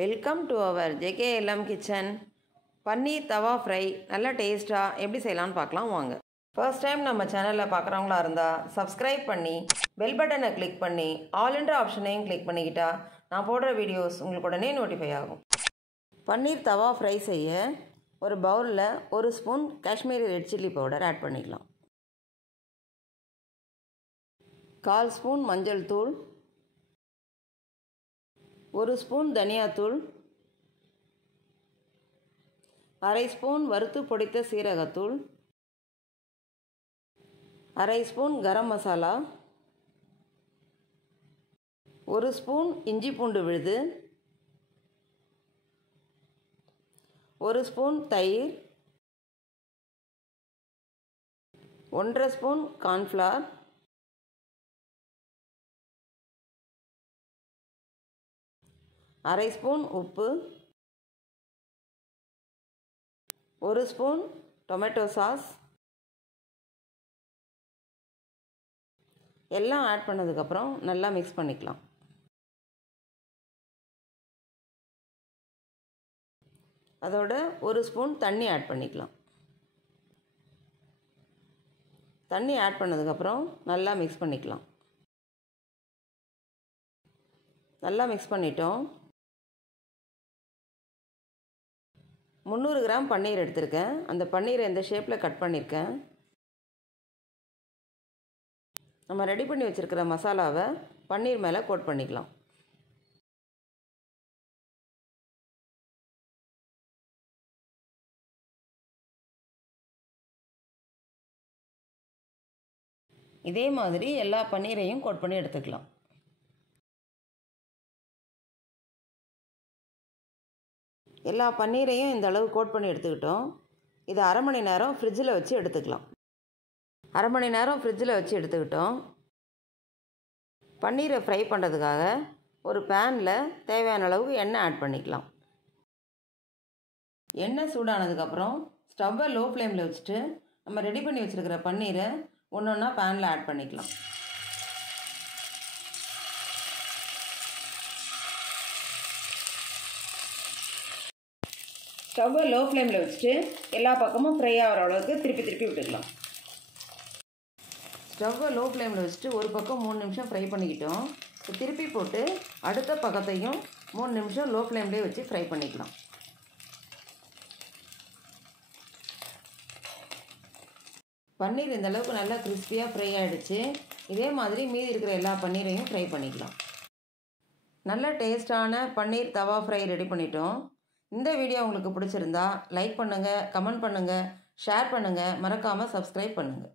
Welcome to our JKLM kitchen. Paneer tawa fry நல்லா டேஸ்ட்டாக எப்படி செய்யலான்னு பார்க்கலாம் வாங்க. ஃபர்ஸ்ட் டைம் நம்ம சேனலில் பார்க்குறவங்களா இருந்தால் சப்ஸ்கிரைப் பண்ணி பெல் பட்டனை கிளிக் பண்ணி ஆல்ன்ற ஆப்ஷனையும் கிளிக் பண்ணிக்கிட்டா நான் போடுற வீடியோஸ் உங்களுக்கு உடனே நோட்டிஃபை ஆகும். பன்னீர் தவா ஃப்ரை செய்ய ஒரு பவுலில் 1 spoon Kashmiri red chilli powder add பண்ணிக்கலாம். 1/4 ஸ்பூன் மஞ்சள் தூள், 1 ஸ்பூன் தனியாத்தூள், 1/2 ஸ்பூன் வறுத்து பொடித்த சீரகத்தூள், 1/2 ஸ்பூன் கரம் மசாலா, 1 ஸ்பூன் இஞ்சி பூண்டு விழுது, 1 ஸ்பூன் தயிர், 1/2 ஸ்பூன் கார்ன்ஃப்ளவர், 1/2 ஸ்பூன் உப்பு, 1 ஸ்பூன் டொமேட்டோ சாஸ் எல்லாம் ஆட் பண்ணதுக்கப்புறம் நல்லா மிக்ஸ் பண்ணிக்கலாம். அதோட 1 ஸ்பூன் தண்ணி ஆட் பண்ணிக்கலாம். தண்ணி ஆட் பண்ணதுக்கப்புறம் நல்லா மிக்ஸ் பண்ணிக்கலாம். நல்லா மிக்ஸ் பண்ணிட்டோம். 300 கிராம் பன்னீர் எடுத்திருக்கேன். அந்த பன்னீரை இந்த ஷேப்பில் கட் பண்ணியிருக்கேன். நம்ம ரெடி பண்ணி வச்சுருக்கிற மசாலாவை பன்னீர் மேலே கோட் பண்ணிக்கலாம். இதே மாதிரி எல்லா பன்னீரையும் கோட் பண்ணி எடுத்துக்கலாம். எல்லா பன்னீரையும் இந்த அளவு கோட் பண்ணி எடுத்துக்கிட்டோம். இதை 1/2 மணி நேரம் ஃப்ரிட்ஜில் வச்சு எடுத்துக்கலாம். 1/2 மணி நேரம் ஃப்ரிட்ஜில் வச்சு எடுத்துக்கிட்டோம். பன்னீரை ஃப்ரை பண்ணுறதுக்காக ஒரு பேனில் தேவையான அளவுக்கு எண்ணெய் ஆட் பண்ணிக்கலாம். எண்ணெய் சூடானதுக்கப்புறம் ஸ்டவ்வை லோ ஃப்ளேமில் வச்சுட்டு நம்ம ரெடி பண்ணி வச்சுருக்கிற பன்னீரை ஒன்று ஒன்றா பேனில் ஆட் பண்ணிக்கலாம். ஸ்டவ்வை லோ ஃப்ளேமில் வச்சுட்டு எல்லா பக்கமும் ஃப்ரை ஆகிற அளவுக்கு திருப்பி விட்டுக்கலாம். ஸ்டவ்வை லோ ஃப்ளேமில் வச்சுட்டு ஒரு பக்கம் 3 நிமிஷம் ஃப்ரை பண்ணிக்கிட்டோம். திருப்பி போட்டு அடுத்த பக்கத்தையும் 3 நிமிஷம் லோ ஃப்ளேம்லேயே வச்சு ஃப்ரை பண்ணிக்கலாம். பன்னீர் இந்த அளவுக்கு நல்லா கிறிஸ்பியாக ஃப்ரை ஆகிடுச்சு. இதே மாதிரி மீதி இருக்கிற எல்லா பன்னீரையும் ஃப்ரை பண்ணிக்கலாம். நல்ல டேஸ்டான பன்னீர் தவா ஃப்ரை ரெடி பண்ணிட்டோம். இந்த வீடியோ உங்களுக்கு பிடிச்சிருந்தா லைக் பண்ணுங்கள், கமெண்ட் பண்ணுங்கள், ஷேர் பண்ணுங்கள், மறக்காமல் சப்ஸ்கிரைப் பண்ணுங்கள்.